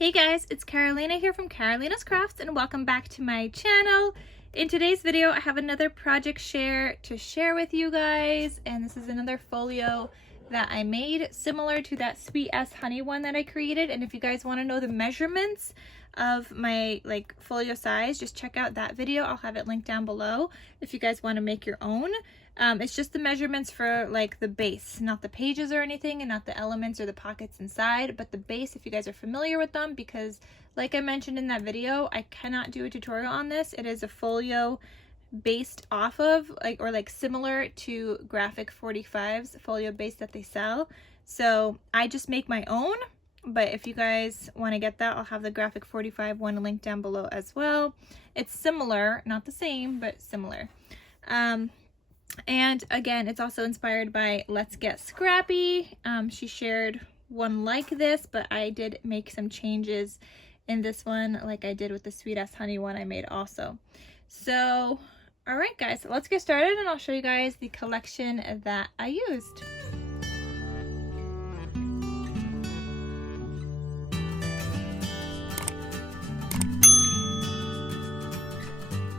Hey guys, it's Carolina here from KarolinasKrafts and welcome back to my channel. In today's video, I have another project to share with you guys, and this is another folio that I made similar to that Sweet as Honey one that I created. And if you guys want to know the measurements of my folio size, just check out that video. I'll have it linked down below if you guys want to make your own. It's just the measurements for the base, not the pages or anything, and not the elements or the pockets inside, but the base if you guys are familiar with them, because like I mentioned in that video, I cannot do a tutorial on this. It is a folio based off of similar to Graphic 45's folio base that they sell. So I just make my own, but if you guys want to get that, I'll have the Graphic 45 one linked down below as well. It's similar, not the same, but similar. And again, it's also inspired by Let's Get Scrappy. She shared one like this, but I did make some changes in this one like I did with the Sweet as Honey one I made also. So, alright guys, so let's get started and I'll show you guys the collection that I used.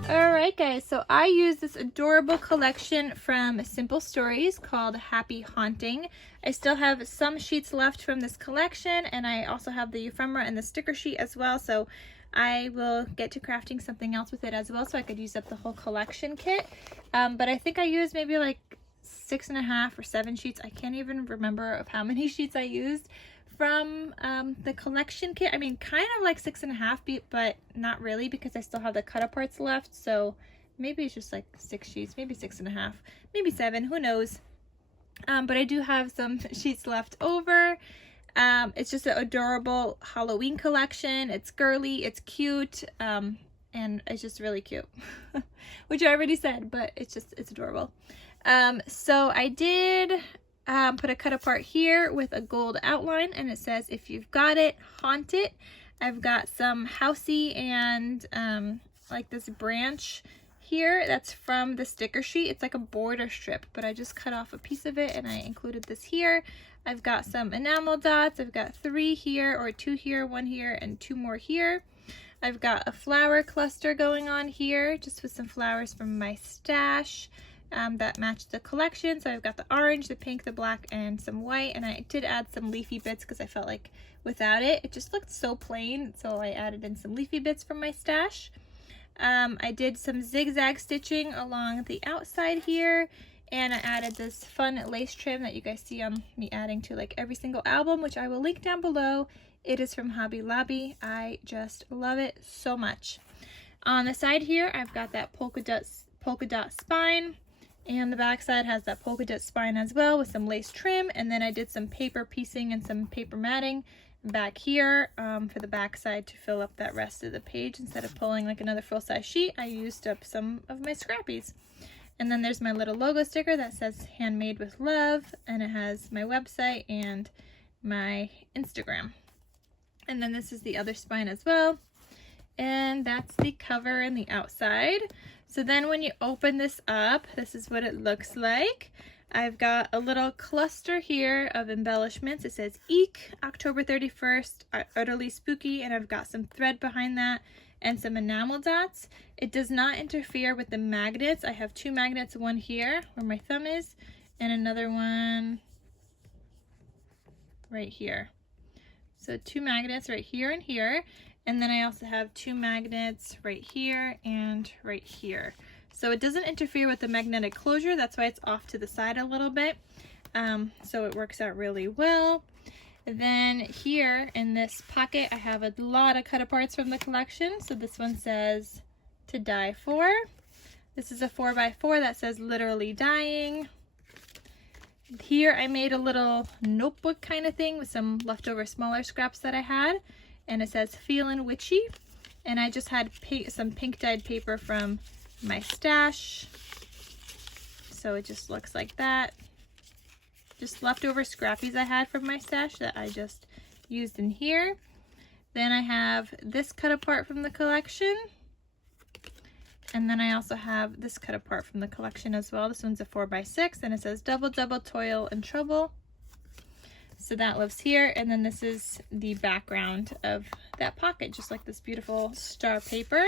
Alright guys, so I used this adorable collection from Simple Stories called Happy Haunting. I still have some sheets left from this collection, and I also have the ephemera and the sticker sheet as well, so I will get to crafting something else with it as well so I could use up the whole collection kit. But I think I used maybe 6.5 or 7 sheets. I can't even remember of how many sheets I used from the collection kit. I mean, kind of 6.5, but not really, because I still have the cut aparts left. So maybe it's just 6 sheets, maybe 6.5, maybe 7, who knows. But I do have some sheets left over. It's just an adorable Halloween collection. It's girly, it's cute, and it's just really cute, which I already said, but it's adorable. So I did put a cut apart here with a gold outline, and it says, if you've got it, haunt it. I've got some housey and this branch here that's from the sticker sheet. It's like a border strip, but I just cut off a piece of it and I included this here. I've got some enamel dots. I've got 3 here, or 2 here, 1 here, and 2 more here. I've got a flower cluster going on here, just with some flowers from my stash that matched the collection. So I've got the orange, the pink, the black, and some white, and I did add some leafy bits because I felt like without it, it just looked so plain, so I added in some leafy bits from my stash. I did some zigzag stitching along the outside here, and I added this fun lace trim that you guys see me adding to every single album, which I will link down below. It is from Hobby Lobby. I just love it so much. On the side here, I've got that polka dot spine, and the back side has that polka dot spine as well with some lace trim. And then I did some paper piecing and some paper matting back here for the back side to fill up that rest of the page. Instead of pulling another full-size sheet, I used up some of my scrappies. And then there's my little logo sticker that says handmade with love, and it has my website and my Instagram. And then this is the other spine as well, and that's the cover and the outside. So then when you open this up, this is what it looks like. I've got a little cluster here of embellishments. It says Eek, October 31st, utterly spooky, and I've got some thread behind that and some enamel dots. It does not interfere with the magnets. I have 2 magnets, one here where my thumb is, and another one right here. So 2 magnets right here and here. And then I also have 2 magnets right here and right here. So it doesn't interfere with the magnetic closure. That's why it's off to the side a little bit. So it works out really well. Then here in this pocket, I have a lot of cut aparts from the collection. So this one says To Die For. This is a 4x4 that says Literally Dying. Here I made a little notebook kind of thing with some leftover smaller scraps that I had, and it says Feelin' Witchy. And I just had some pink dyed paper from my stash, so it just looks like that. Just leftover scrappies I had from my stash that I just used in here. Then I have this cut apart from the collection, and then I also have this cut apart from the collection as well. This one's a 4x6, and it says Double Double Toil and Trouble. So that lives here, and then this is the background of that pocket, just like this beautiful star paper,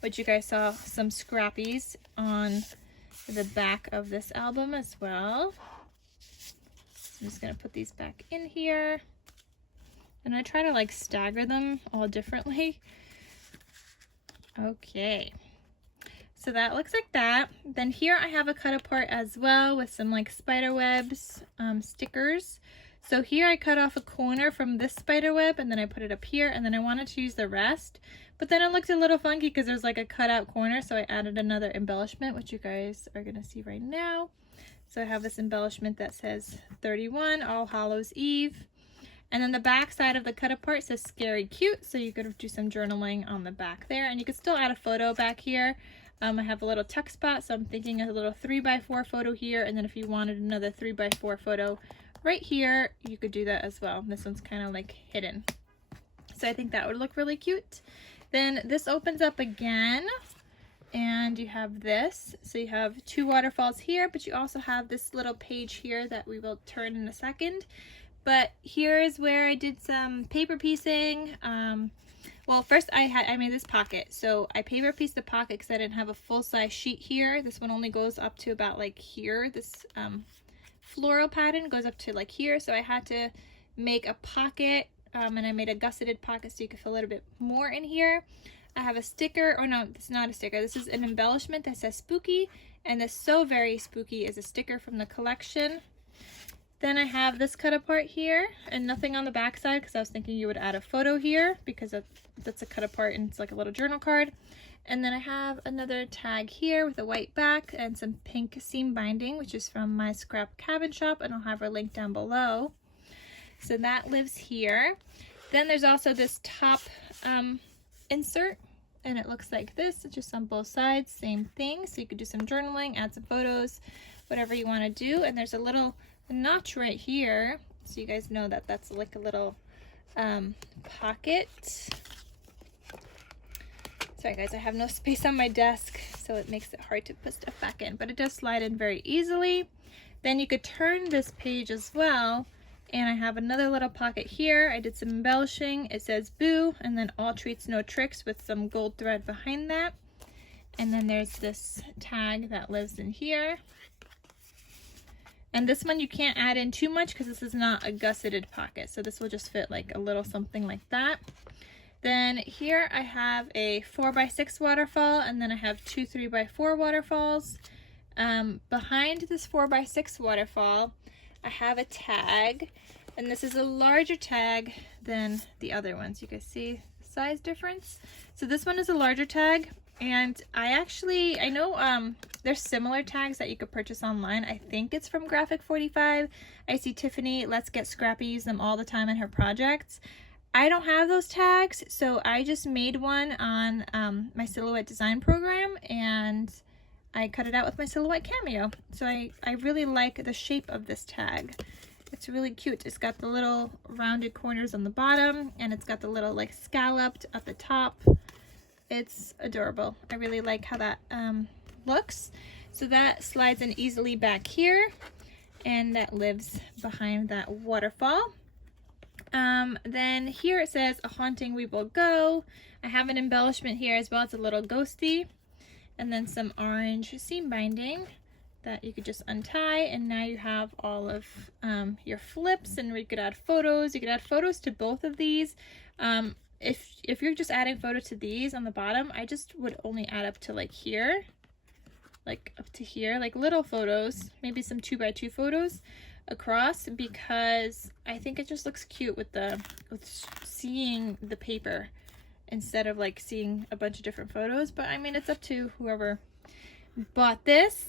which you guys saw some scrappies on the back of this album as well. So I'm just gonna put these back in here, and I try to like stagger them all differently. Okay. So that looks like that. Then here I have a cut apart as well with some like spider webs, stickers. So here I cut off a corner from this spider web and then I put it up here, and then I wanted to use the rest. But then it looked a little funky because there's like a cutout corner, so I added another embellishment, which you guys are gonna see right now. So I have this embellishment that says 31, All Hallows Eve. And then the back side of the cut apart says Scary Cute, so you could do some journaling on the back there. And you could still add a photo back here. I have a little tuck spot, so I'm thinking a little 3x4 photo here, and then if you wanted another 3x4 photo right here, you could do that as well. This one's kind of like hidden. So I think that would look really cute. Then this opens up again, and you have this. So you have 2 waterfalls here, but you also have this little page here that we will turn in a second. But here is where I did some paper piecing. Well, first I made this pocket. So I paper pieced the pocket because I didn't have a full-size sheet here. This one only goes up to about like here. This floral pattern goes up to like here. So I had to make a pocket, and I made a gusseted pocket so you could fit a little bit more in here. I have a sticker, or no, it's not a sticker. This is an embellishment that says spooky, and this So Very Spooky is a sticker from the collection. Then I have this cut apart here, and nothing on the back side because I was thinking you would add a photo here because that's a cut apart and it's like a little journal card. And then I have another tag here with a white back and some pink seam binding, which is from my scrap cabin shop, and I'll have her link down below. So that lives here. Then there's also this top insert, and it looks like this. It's just on both sides, same thing. So you could do some journaling, add some photos, whatever you want to do. And there's a little notch right here, so you guys know that that's like a little pocket. Sorry guys, I have no space on my desk, so it makes it hard to put stuff back in, but it does slide in very easily. Then you could turn this page as well, and I have another little pocket here. I did some embellishing. It says Boo, and then All Treats No Tricks with some gold thread behind that. And then there's this tag that lives in here. And this one you can't add in too much because this is not a gusseted pocket. So this will just fit like a little something like that. Then here I have a 4x6 waterfall, and then I have 2 3x4 waterfalls. Behind this 4x6 waterfall, I have a tag, and this is a larger tag than the other ones. You can see the size difference. So this one is a larger tag. And I know there's similar tags that you could purchase online. I think it's from Graphic 45. I see Tiffany, Let's Get Scrappy, use them all the time in her projects. I don't have those tags, so I just made one on my Silhouette design program, and I cut it out with my Silhouette Cameo. So I really like the shape of this tag. It's really cute. It's got the little rounded corners on the bottom, and it's got the little like scalloped at the top. It's adorable. I really like how that looks. So that slides in easily back here, and that lives behind that waterfall. Then here it says A Haunting We Will Go. I have an embellishment here as well. It's a little ghosty, and then some orange seam binding that you could just untie, and now you have all of your flips, and you could add photos. You could add photos to both of these. If you're just adding photo to these on the bottom, I just would only add up to like here, like up to here, like little photos, maybe some 2x2 photos across, because I think it just looks cute with seeing the paper instead of like seeing a bunch of different photos. But I mean, it's up to whoever bought this.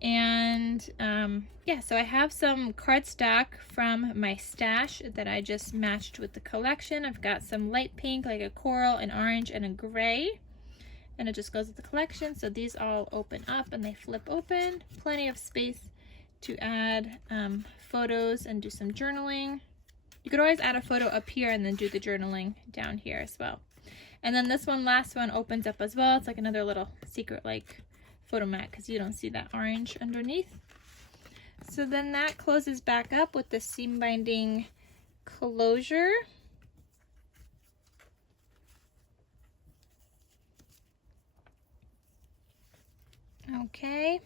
And yeah, so I have some cardstock from my stash that I just matched with the collection. I've got some light pink, like a coral, an orange, and a gray, and it just goes with the collection. So these all open up and they flip open. Plenty of space to add photos and do some journaling. You could always add a photo up here and then do the journaling down here as well. And then this one, last one, opens up as well. It's like another little secret like photo mat because you don't see that orange underneath. So then that closes back up with the seam binding closure. Okay,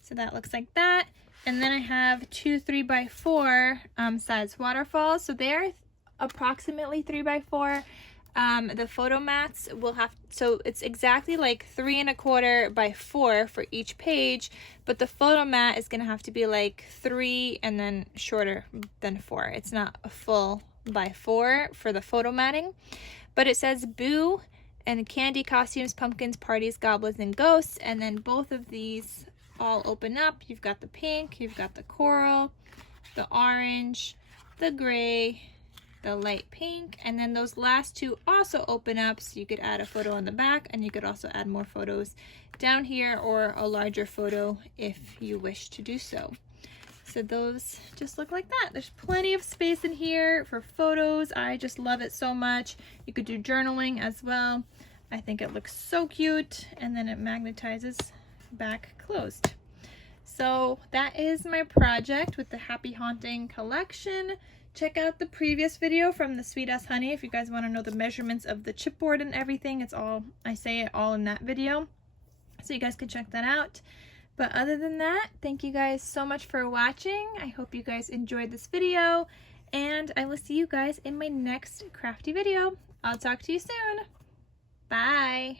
so that looks like that. And then I have two 3x4 size waterfalls. So they're approximately 3x4. The photo mats will have, so it's exactly like 3 1/4 by 4 for each page, but the photo mat is gonna have to be like 3 and then shorter than 4. It's not a full by 4 for the photo matting, but it says boo and candy, costumes, pumpkins, parties, goblins, and ghosts. And then both of these all open up. You've got the pink, you've got the coral, the orange, the gray, the light pink, and then those last two also open up, so you could add a photo on the back, and you could also add more photos down here or a larger photo if you wish to do so. So those just look like that. There's plenty of space in here for photos. I just love it so much. You could do journaling as well. I think it looks so cute, and then it magnetizes back closed. So that is my project with the Happy Haunting collection. Check out the previous video from the Sweet As Honey if you guys want to know the measurements of the chipboard and everything. It's all, I say it all in that video, so you guys can check that out. But other than that, thank you guys so much for watching. I hope you guys enjoyed this video, and I will see you guys in my next crafty video. I'll talk to you soon. Bye.